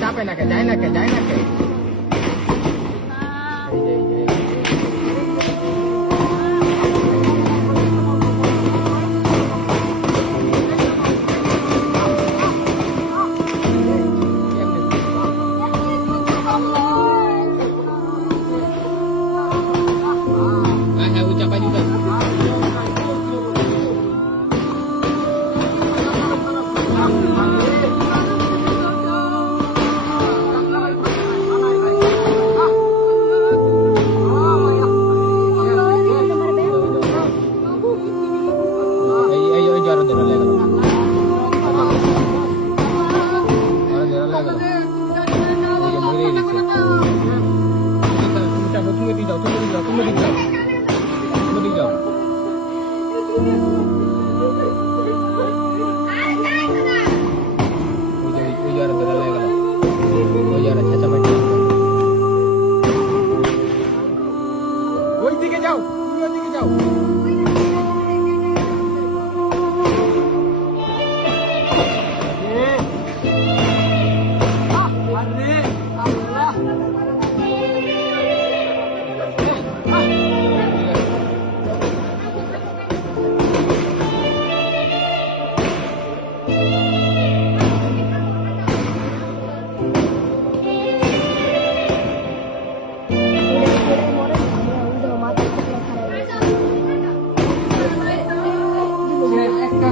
চাপে না কে যায় না কে যায় না কে ওইদিকে যাও, তুমি ওইদিকে যাও।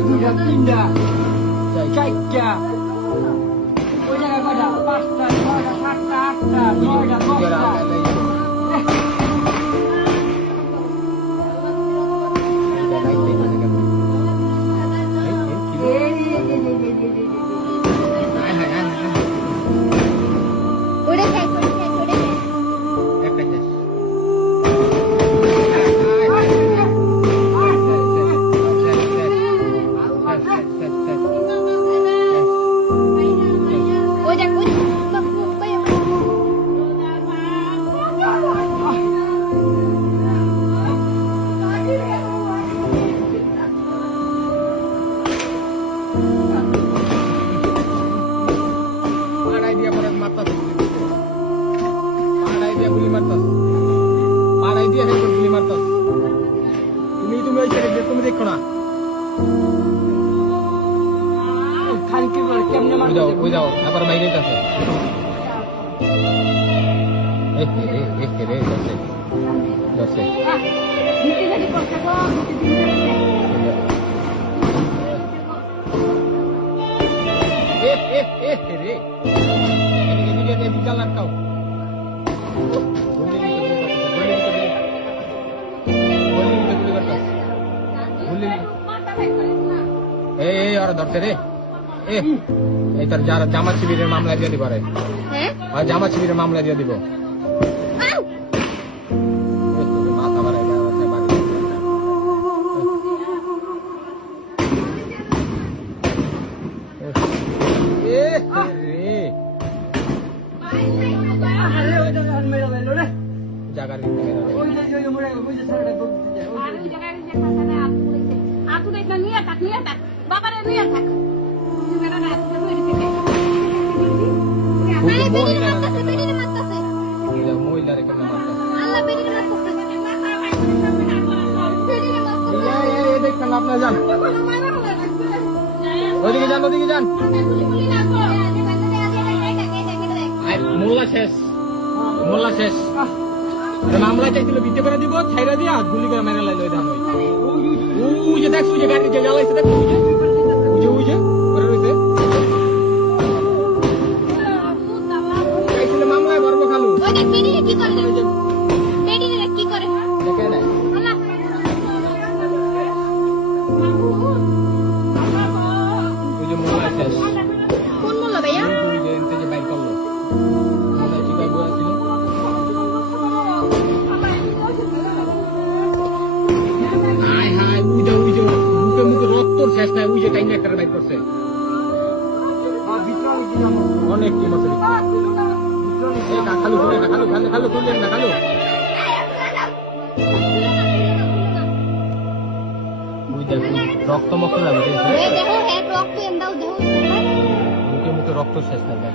দুইটা তিনটা চারটা ওই জায়গায় কয়টা পাঁচটা ছয়টা সাতটা আটটা নয়টা দশটা তুমি দেখো না কেমনে যাও আবার বাইরে আছে লটকাও ধরছে রে এই তার যারা জামাত শিবিরের মামলা দিয়ে দিব রে আর জামাত শিবিরের মামলা দিয়ে দিব মাথা মারা জায়গার বাবারে নিয়ে থাক মহিলারে কেন দেখছেন আপনার যান ওইদিকে যান ওদিকে যান মোল্লা শেষ মামলা চাইছিল বিতে করে দিব ছাইরা দিয়া গুলি করে মেরে লাইলো ধান ওই যে দেখছো যে গাড়ি যে জ্বালাইছে দেখো ওই যে করে রয়েছে চাইছিল মামলায় ভরবো খালু কি করে দেখে নাই ওই যে মোল্লা শেষ কোন মোল্লা ভাইয়া ওই যে এনতে যে বাইক করলো মোল্লা জিগাই বয়া ছিল শেষ নাই ওই যে টাইম একটা বাইক করছে অনেক টিম আছে খালু খুললেন না খালু দেখো রক্ত মক্ত লাগে দেখো হ্যাঁ রক্ত এম দাও দেখো মুখে মুখে রক্ত শেষ থাকে